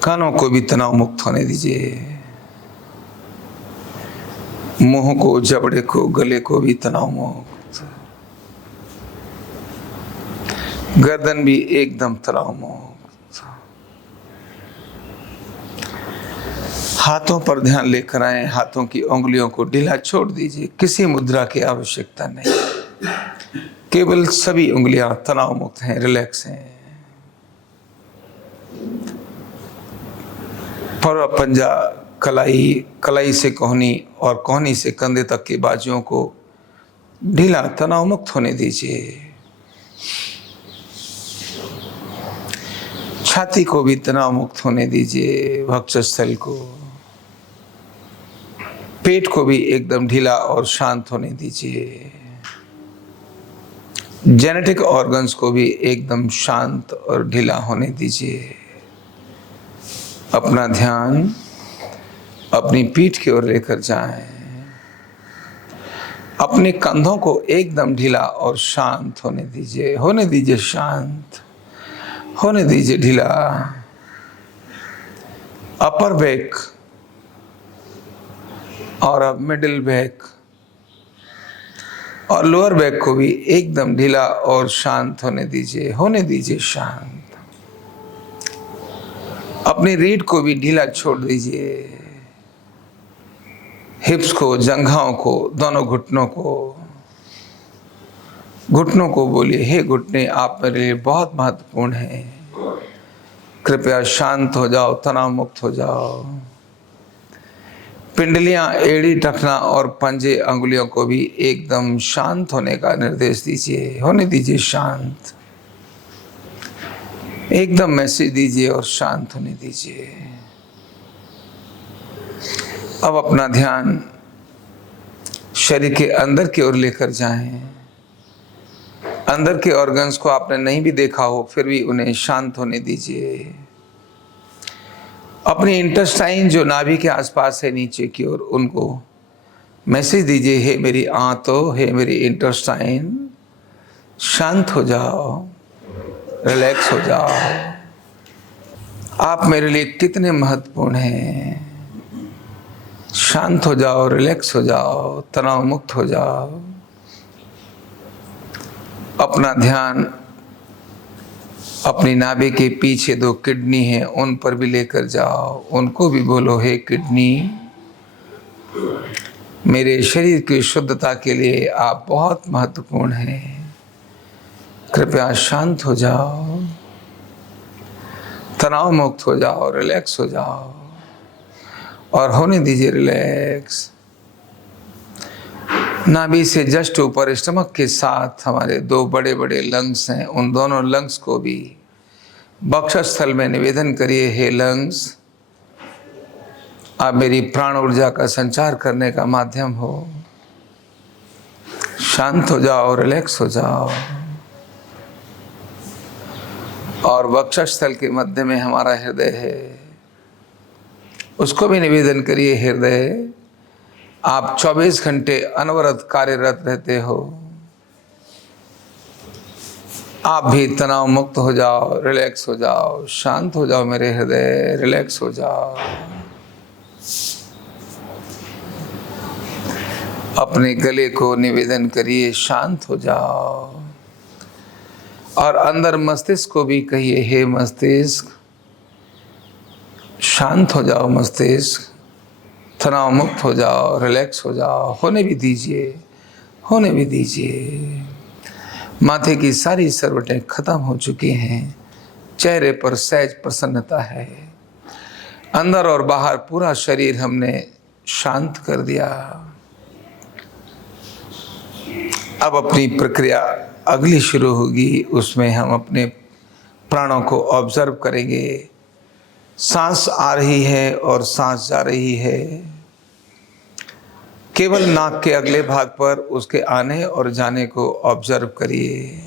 कानों को भी तनाव मुक्त होने दीजिए। मुंह को, जबड़े को, गले को भी तनाव मुक्त। गर्दन भी एकदम तनाव मुक्त। हाथों पर ध्यान लेकर आए। हाथों की उंगलियों को ढीला छोड़ दीजिए। किसी मुद्रा की आवश्यकता नहीं, केवल सभी उंगलियां तनाव मुक्त हैं, रिलैक्स हैं। पर पंजा, कलाई, कलाई से कोहनी और कोहनी से कंधे तक के बाजुओं को ढीला तनाव मुक्त होने दीजिए। छाती को भी तनाव मुक्त होने दीजिए। वक्षस्थल को, पेट को भी एकदम ढीला और शांत होने दीजिए। जेनेटिक ऑर्गन्स को भी एकदम शांत और ढीला होने दीजिए। अपना ध्यान अपनी पीठ की ओर लेकर जाएं। अपने कंधों को एकदम ढीला और शांत होने दीजिए। होने दीजिए शांत, होने दीजिए ढीला। अपर बैक और अब मिडिल बैक और लोअर बैक को भी एकदम ढीला और शांत होने दीजिए। होने दीजिए शांत। अपनी रीढ़ को भी ढीला छोड़ दीजिए। हिप्स को, जंघाओं को, दोनों घुटनों को बोलिए, हे घुटने आप मेरे लिए बहुत महत्वपूर्ण हैं। कृपया शांत हो जाओ, तनाव मुक्त हो जाओ। पिंडलियां, एड़ी, टखना और पंजे, अंगुलियों को भी एकदम शांत होने का निर्देश दीजिए। होने दीजिए शांत। एकदम मैसेज दीजिए और शांत होने दीजिए। अब अपना ध्यान शरीर के अंदर की ओर लेकर जाएं। अंदर के ऑर्गन्स को आपने नहीं भी देखा हो, फिर भी उन्हें शांत होने दीजिए। अपनी इंटेस्टाइन जो नाभि के आसपास है नीचे की ओर, उनको मैसेज दीजिए, हे मेरी आंतों, हे मेरी इंटेस्टाइन शांत हो जाओ, रिलैक्स हो जाओ। आप मेरे लिए कितने महत्वपूर्ण हैं। शांत हो जाओ, रिलैक्स हो जाओ, तनाव मुक्त हो जाओ। अपना ध्यान अपनी नाभि के पीछे 2 किडनी हैं, उन पर भी लेकर जाओ। उनको भी बोलो, हे किडनी मेरे शरीर की शुद्धता के लिए आप बहुत महत्वपूर्ण हैं। कृपया शांत हो जाओ, तनाव मुक्त हो जाओ, रिलैक्स हो जाओ और होने दीजिए रिलैक्स। नाभि से जस्ट ऊपर स्टमक के साथ हमारे दो बड़े बड़े लंग्स हैं, उन दोनों लंग्स को भी वक्षस्थल में निवेदन करिए। हे लंग्स, आप मेरी प्राण ऊर्जा का संचार करने का माध्यम हो। शांत हो जाओ, रिलैक्स हो जाओ। और वक्षस्थल के मध्य में हमारा हृदय है, उसको भी निवेदन करिए। हृदय, आप 24 घंटे अनवरत कार्यरत रहते हो। आप भी तनाव मुक्त हो जाओ, रिलैक्स हो जाओ, शांत हो जाओ मेरे हृदय, रिलैक्स हो जाओ। अपने गले को निवेदन करिए, शांत हो जाओ। और अंदर मस्तिष्क को भी कहिए, हे मस्तिष्क, शांत हो जाओ मस्तिष्क, तनाव मुक्त हो जाओ, रिलैक्स हो जाओ। होने भी दीजिए, होने भी दीजिए। माथे की सारी सरवटें खत्म हो चुकी हैं, चेहरे पर सहज प्रसन्नता है। अंदर और बाहर पूरा शरीर हमने शांत कर दिया। अब अपनी प्रक्रिया अगली शुरू होगी, उसमें हम अपने प्राणों को ऑब्जर्व करेंगे। सांस आ रही है और सांस जा रही है। केवल नाक के अगले भाग पर उसके आने और जाने को ऑब्जर्व करिए।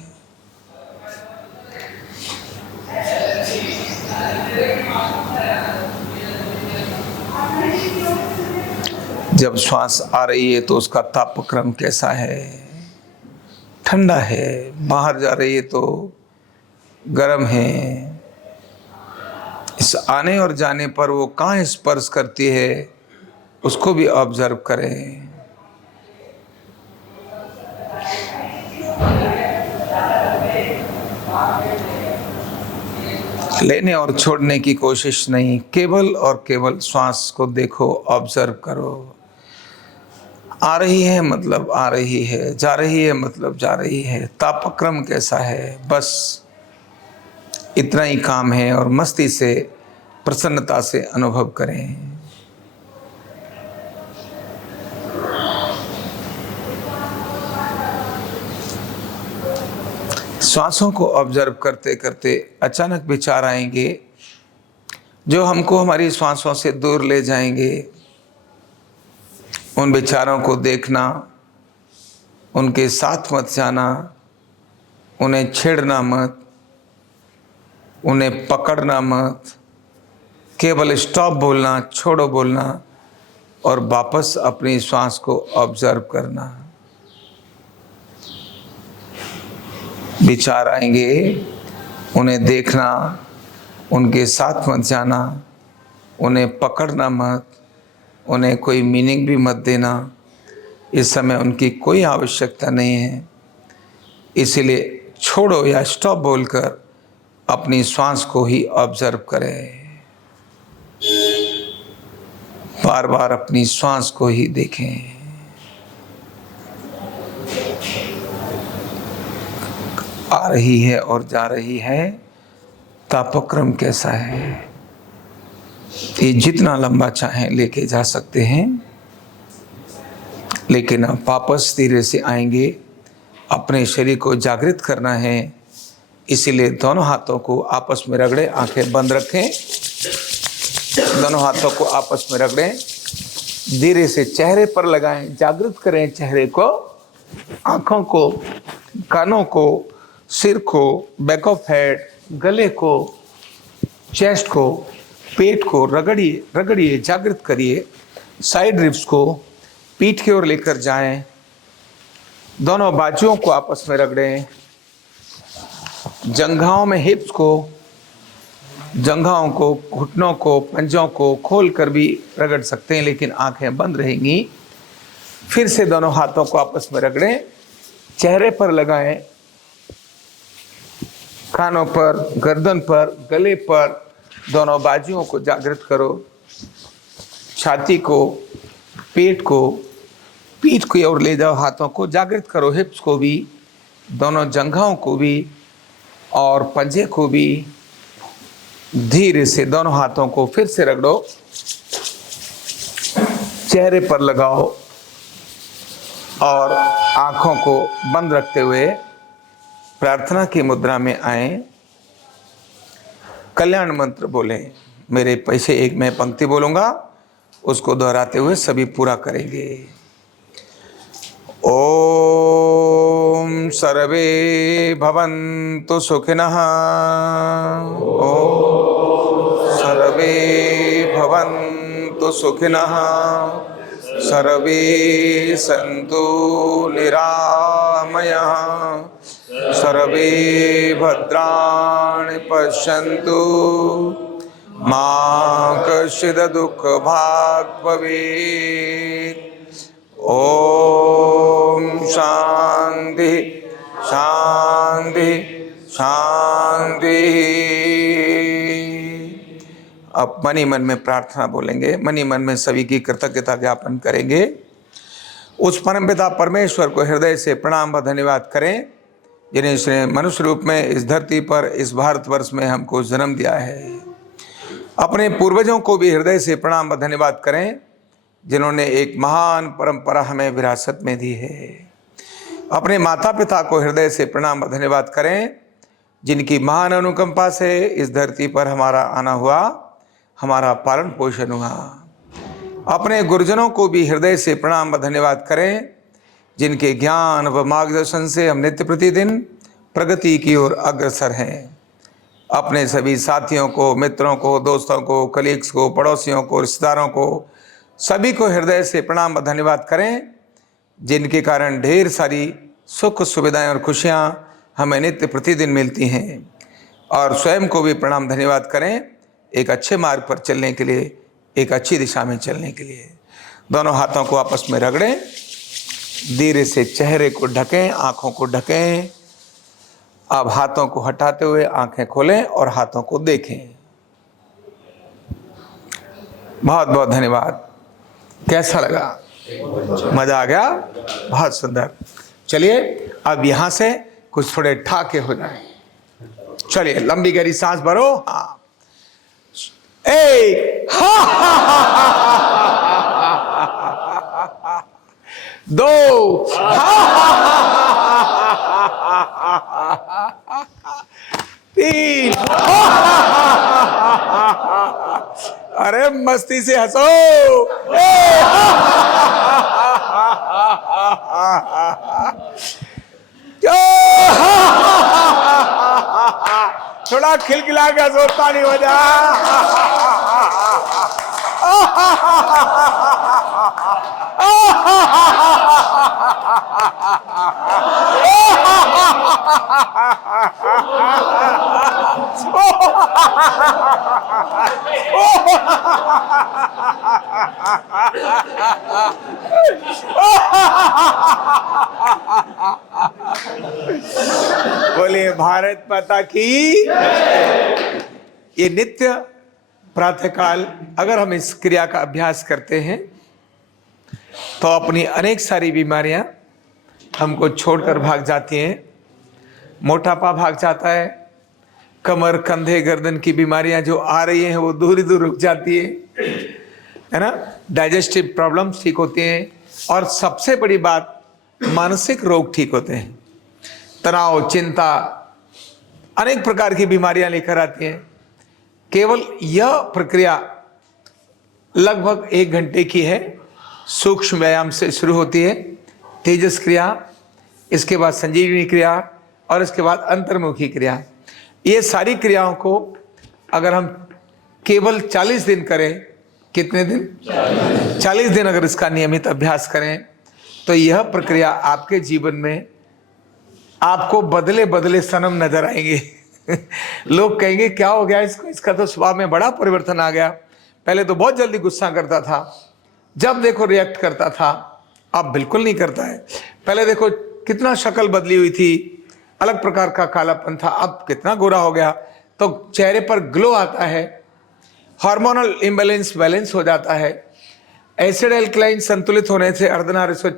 जब श्वास आ रही है तो उसका तापक्रम कैसा है? ठंडा है। बाहर जा रही है तो गर्म है। इस आने और जाने पर वो कहाँ स्पर्श करती है, उसको भी ऑब्जर्व करें। लेने और छोड़ने की कोशिश नहीं, केवल और केवल श्वास को देखो, ऑब्जर्व करो। आ रही है मतलब आ रही है, जा रही है मतलब जा रही है। तापक्रम कैसा है, बस इतना ही काम है। और मस्ती से, प्रसन्नता से अनुभव करें। श्वासों को ऑब्जर्व करते करते अचानक विचार आएंगे जो हमको हमारी श्वासों से दूर ले जाएंगे। उन विचारों को देखना, उनके साथ मत जाना, उन्हें छेड़ना मत, उन्हें पकड़ना मत। केवल स्टॉप बोलना, छोड़ो बोलना और वापस अपनी श्वास को ऑब्जर्व करना। विचार आएंगे, उन्हें देखना, उनके साथ मत जाना, उन्हें पकड़ना मत, उन्हें कोई मीनिंग भी मत देना। इस समय उनकी कोई आवश्यकता नहीं है, इसीलिए छोड़ो या स्टॉप बोलकर अपनी श्वास को ही ऑब्जर्व करें। बार बार अपनी श्वास को ही देखें। आ रही है और जा रही है, तापक्रम कैसा है, ये जितना लंबा चाहें लेके जा सकते हैं। लेकिन अब वापस धीरे से आएंगे। अपने शरीर को जागृत करना है, इसीलिए दोनों हाथों को आपस में रगड़ें। आंखें बंद रखें, दोनों हाथों को आपस में रगड़ें। धीरे से चेहरे पर लगाएं, जागृत करें चेहरे को, आंखों को, कानों को, सिर को, बैक ऑफ हेड, गले को, चेस्ट को, पेट को रगड़िए, रगड़िए, जागृत करिए। साइड रिब्स को पीठ की ओर लेकर जाएं। दोनों बाजुओं को आपस में रगड़ें। जंघाओं में हिप्स को, जंघाओं को, घुटनों को, पंजों को खोल कर भी रगड़ सकते हैं, लेकिन आंखें बंद रहेंगी। फिर से दोनों हाथों को आपस में रगड़ें, चेहरे पर लगाएं, कानों पर, गर्दन पर, गले पर, दोनों बाजुओं को जागृत करो। छाती को, पेट को पीठ की ओर ले जाओ, हाथों को जागृत करो, हिप्स को भी, दोनों जंघाओं को भी और पंजे को भी। धीरे से दोनों हाथों को फिर से रगड़ो, चेहरे पर लगाओ और आंखों को बंद रखते हुए प्रार्थना की मुद्रा में आए। कल्याण मंत्र बोलें। मेरे पैसे एक मैं पंक्ति बोलूंगा, उसको दोहराते हुए सभी पूरा करेंगे। ओम सर्वे भवन्तु सुखिनः। ओम सर्वे भवन्तु सुखिनः। सर्वे सन्तु निरामयाः। सर्वे भद्राणि पश्यन्तु मा कश्चित् दुःखभाग् भवेत्। ओम शांति शांति शांति। अब मन ही मन में प्रार्थना बोलेंगे, मन ही मन में सभी की कृतज्ञता ज्ञापन करेंगे। उस परमपिता परमेश्वर को हृदय से प्रणाम व धन्यवाद करें, जिन्हें इसने मनुष्य रूप में इस धरती पर, इस भारतवर्ष में हमको जन्म दिया है। अपने पूर्वजों को भी हृदय से प्रणाम व धन्यवाद करें, जिन्होंने एक महान परंपरा हमें विरासत में दी है। अपने माता पिता को हृदय से प्रणाम व धन्यवाद करें, जिनकी महान अनुकंपा से इस धरती पर हमारा आना हुआ, हमारा पालन पोषण हुआ। अपने गुरुजनों को भी हृदय से प्रणाम व धन्यवाद करें, जिनके ज्ञान व मार्गदर्शन से हम नित्य प्रतिदिन प्रगति की ओर अग्रसर हैं। अपने सभी साथियों को, मित्रों को, दोस्तों को, कलीग्स को, पड़ोसियों को, रिश्तेदारों को, सभी को हृदय से प्रणाम व धन्यवाद करें, जिनके कारण ढेर सारी सुख सुविधाएं और खुशियां हमें नित्य प्रतिदिन मिलती हैं। और स्वयं को भी प्रणाम धन्यवाद करें, एक अच्छे मार्ग पर चलने के लिए, एक अच्छी दिशा में चलने के लिए। दोनों हाथों को आपस में रगड़ें, धीरे से चेहरे को ढकें, आँखों को ढकें। अब हाथों को हटाते हुए आंखें खोलें और हाथों को देखें। बहुत बहुत धन्यवाद। कैसा लगा? मजा आ गया? बहुत सुंदर। चलिए अब यहां से कुछ थोड़े ठाके हो जाए। चलिए लंबी गहरी सांस भरो। हाँ, एक, दो, तीन। अरे मस्ती से हंसो। थोड़ा खिलखिला के हंसो, ताली बजा। बोलिए भारत माता की। ये नित्य प्रातःकाल अगर हम इस क्रिया का अभ्यास करते हैं तो अपनी अनेक सारी बीमारियां हमको छोड़कर भाग जाती हैं। मोटापा भाग जाता है, कमर, कंधे, गर्दन की बीमारियां जो आ रही हैं वो दूर ही दूर रुक जाती है ना। डाइजेस्टिव प्रॉब्लम्स ठीक होती हैं और सबसे बड़ी बात, मानसिक रोग ठीक होते हैं। तनाव, चिंता, अनेक प्रकार की बीमारियां लेकर आती हैं। केवल यह प्रक्रिया लगभग 1 घंटे की है। सूक्ष्म व्यायाम से शुरू होती है, तेजस क्रिया, इसके बाद संजीवनी क्रिया और इसके बाद अंतर्मुखी क्रिया। ये सारी क्रियाओं को अगर हम केवल 40 दिन करें, कितने दिन? 40 दिन अगर इसका नियमित अभ्यास करें तो यह प्रक्रिया आपके जीवन में आपको बदले बदले सनम नजर आएंगे। लोग कहेंगे क्या हो गया इसको, इसका तो स्वभाव में बड़ा परिवर्तन आ गया। पहले तो बहुत जल्दी गुस्सा करता था, जब देखो रिएक्ट करता था, अब बिल्कुल नहीं करता है। पहले देखो कितना शक्ल बदली हुई थी, अलग प्रकार का कालापन था, अब कितना गोरा हो गया। तो चेहरे पर ग्लो आता है, हार्मोनल इम्बैलेंस बैलेंस हो जाता है। एसिड एल्कलाइन संतुलित होने से अर्धनारीश्वर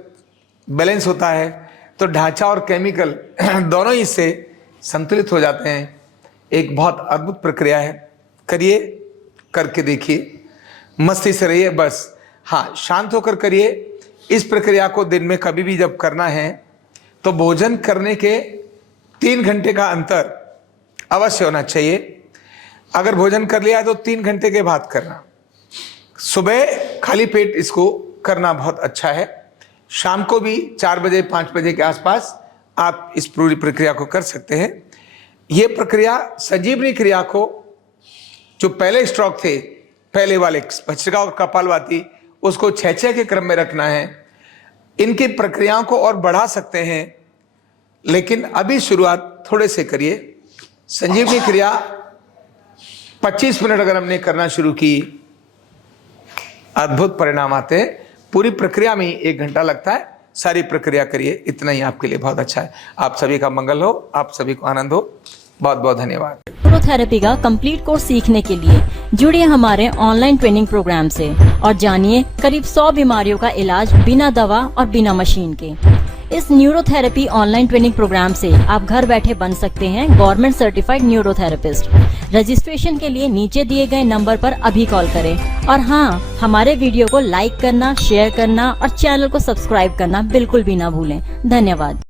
बैलेंस होता है, तो ढांचा और केमिकल दोनों ही से संतुलित हो जाते हैं। एक बहुत अद्भुत प्रक्रिया है, करिए, करके देखिए, मस्ती से रहिए बस। हाँ, शांत होकर करिए। इस प्रक्रिया को दिन में कभी भी जब करना है तो भोजन करने के 3 घंटे का अंतर अवश्य होना चाहिए। अगर भोजन कर लिया है तो 3 घंटे के बाद करना। सुबह खाली पेट इसको करना बहुत अच्छा है। शाम को भी 4 बजे 5 बजे के आसपास आप इस पूरी प्रक्रिया को कर सकते हैं। ये प्रक्रिया संजीवनी क्रिया को, जो पहले स्ट्रोक थे, पहले वाले भस्त्रिका और कपालभाति, उसको 6-6 के क्रम में रखना है। इनकी प्रक्रियाओं को और बढ़ा सकते हैं, लेकिन अभी शुरुआत थोड़े से करिए। संजीवनी क्रिया 25 मिनट अगर हमने करना शुरू की, अद्भुत परिणाम आते हैं। पूरी प्रक्रिया में ही 1 घंटा लगता है। सारी प्रक्रिया करिए, इतना ही आपके लिए बहुत अच्छा है। आप सभी का मंगल हो, आप सभी को आनंद हो। बहुत बहुत धन्यवाद। न्यूरोथेरेपी का कंप्लीट कोर्स सीखने के लिए जुड़िए हमारे ऑनलाइन ट्रेनिंग प्रोग्राम से और जानिए करीब 100 बीमारियों का इलाज बिना दवा और बिना मशीन के। इस न्यूरोथेरेपी ऑनलाइन ट्रेनिंग प्रोग्राम से आप घर बैठे बन सकते हैं गवर्नमेंट सर्टिफाइड न्यूरोथेरेपिस्ट। रजिस्ट्रेशन के लिए नीचे दिए गए नंबर पर अभी कॉल करें। और हाँ, हमारे वीडियो को लाइक करना, शेयर करना और चैनल को सब्सक्राइब करना बिल्कुल भी ना भूलें। धन्यवाद।